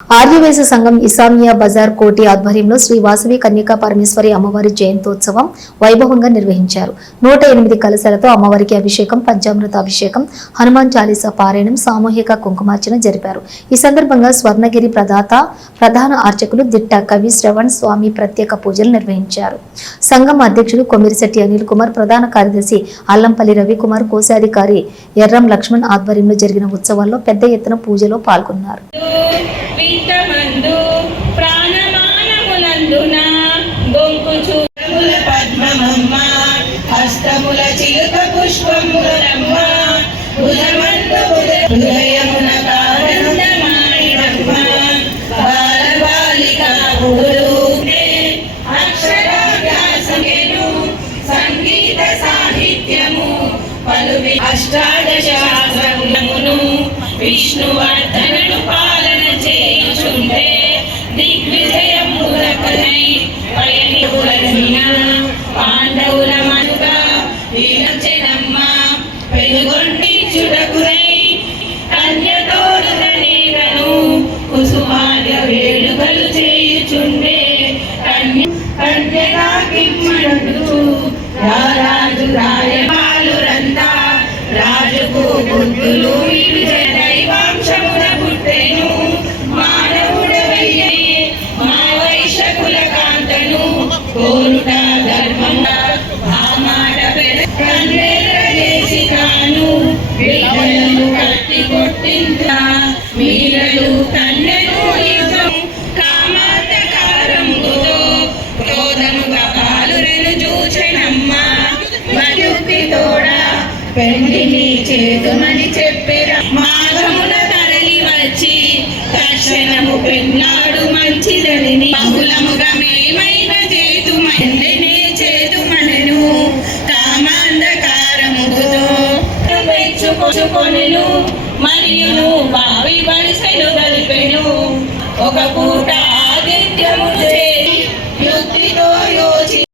ఆర్యవేశ సంఘం ఇసామియా బజార్ కోటి ఆధ్వర్యంలో శ్రీ వాసవి కన్యకా పరమేశ్వరి అమ్మవారి జయంతోత్సవం వైభవంగా నిర్వహించారు. 108 కలశాలతో అమ్మవారికి అభిషేకం, పంచామృత అభిషేకం, హనుమాన్ చాలీసా పారాయణం, సామూహిక కుంకుమార్చన జరిపారు. ఈ సందర్భంగా స్వర్ణగిరి ప్రధాన అర్చకులు దిట్ట కవి శ్రవణ్ స్వామి ప్రత్యేక పూజలు నిర్వహించారు. సంఘం అధ్యక్షులు కొమిరిశెట్టి అనిల్ కుమార్, ప్రధాన కార్యదర్శి అల్లంపల్లి రవికుమార్, కోశాధికారి ఎర్రం లక్ష్మణ్ ఆధ్వర్యంలో జరిగిన ఉత్సవాల్లో పెద్ద ఎత్తున పూజలో పాల్గొన్నారు. మందు ప్రాణమానములందున బొంకు చూడముల పద్మమమ్మ హస్తముల చిలుక పుష్పములమ్మ భుజమందు హృదయమున కారణమాయమ్మ బాలబాలిక గురునే అక్షరాభ్యాసమును సంగీత సాహిత్యము పలువి అష్టాదశాస్త్రమును విష్ణువర్ధనను పాలన చేయుచుండే దిగ్విజయములకై పయనిపులసిన పాండవుల మనుగా వీరచెనమ్మ పెనుగొండించుటకునై కన్యతోడుగనేగను కుసుమార్య వేడుకలు చేయుచుండే కన్యగా కిమ్మడు రారాజు రాయమాలురంతా రాజుకు బుద్ధులు దైవాంశమున పుట్టెను మానవుడవయ్యే మా వైశ్యకుల కాంతను కోరుట ధర్మం ఆ మాట చేసి తాను బిడ్డలను కట్టి కొట్టిందా మీరలు కన్నెను యుగం కామాంతకారముతో క్రోధముగా పాలురను చూచెనమ్మ మరుపి తోడా పెండిని చేతుమని చెప్పిరా మాఘమున తరలి వచ్చి తక్షణము పెన్నాడు మంచిదని బహుళముగా మేమైన చేతుమనే చేతుమనను కామాంధకారముతో మెచ్చుకొనును మరియును బావి వలసలు గలిపెను